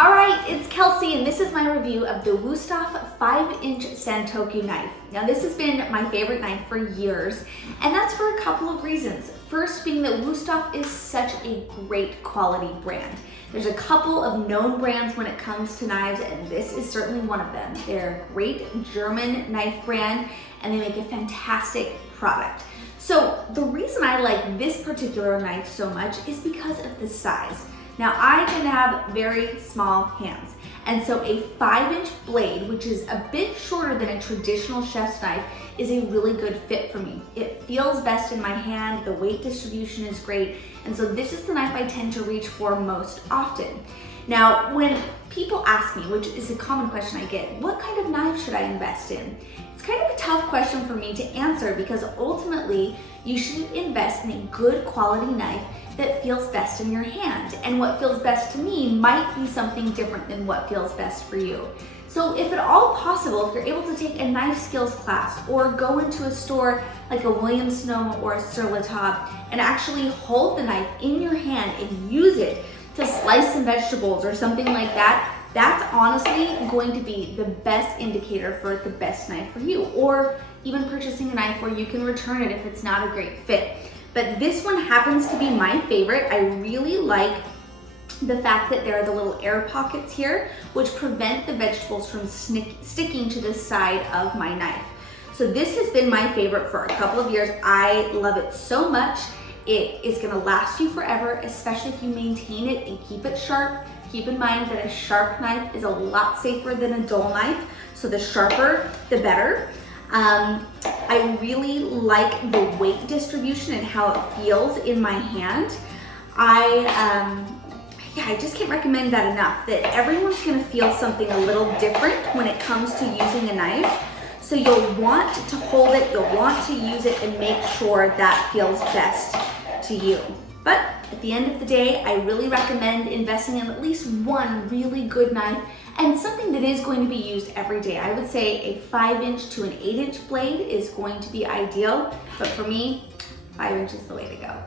Alright, it's Kelsey and this is my review of the Wusthof 5-inch Santoku knife. Now this has been my favorite knife for years, and that's for a couple of reasons. First being that Wusthof is such a great quality brand. There's a couple of known brands when it comes to knives, and this is certainly one of them. They're a great German knife brand, and they make a fantastic product. So the reason I like this particular knife so much is because of the size. Now I tend to have very small hands, and so a 5-inch blade, which is a bit shorter than a traditional chef's knife, is a really good fit for me. It feels best in my hand, the weight distribution is great, and so this is the knife I tend to reach for most often. Now, when people ask me, which is a common question I get, what kind of knife should I invest in? It's kind of a tough question for me to answer because ultimately you should invest in a good quality knife that feels best in your hand. And what feels best to me might be something different than what feels best for you. So if at all possible, if you're able to take a knife skills class or go into a store like a Williams-Sonoma or a Sur La Table and actually hold the knife in your hand and use it to slice some vegetables or something like that, that's honestly going to be the best indicator for the best knife for you, or even purchasing a knife where you can return it if it's not a great fit. But this one happens to be my favorite. I really like the fact that there are the little air pockets here, which prevent the vegetables from sticking to the side of my knife. So this has been my favorite for a couple of years. I love it so much. It is gonna last you forever, especially if you maintain it and keep it sharp. Keep in mind that a sharp knife is a lot safer than a dull knife, so the sharper, the better. I really like the weight distribution and how it feels in my hand. I just can't recommend that enough, that everyone's gonna feel something a little different when it comes to using a knife. So you'll want to hold it, you'll want to use it and make sure that feels best to you. But at the end of the day, I really recommend investing in at least one really good knife and something that is going to be used every day. I would say a 5-inch to an 8-inch blade is going to be ideal, but for me, 5 inches is the way to go.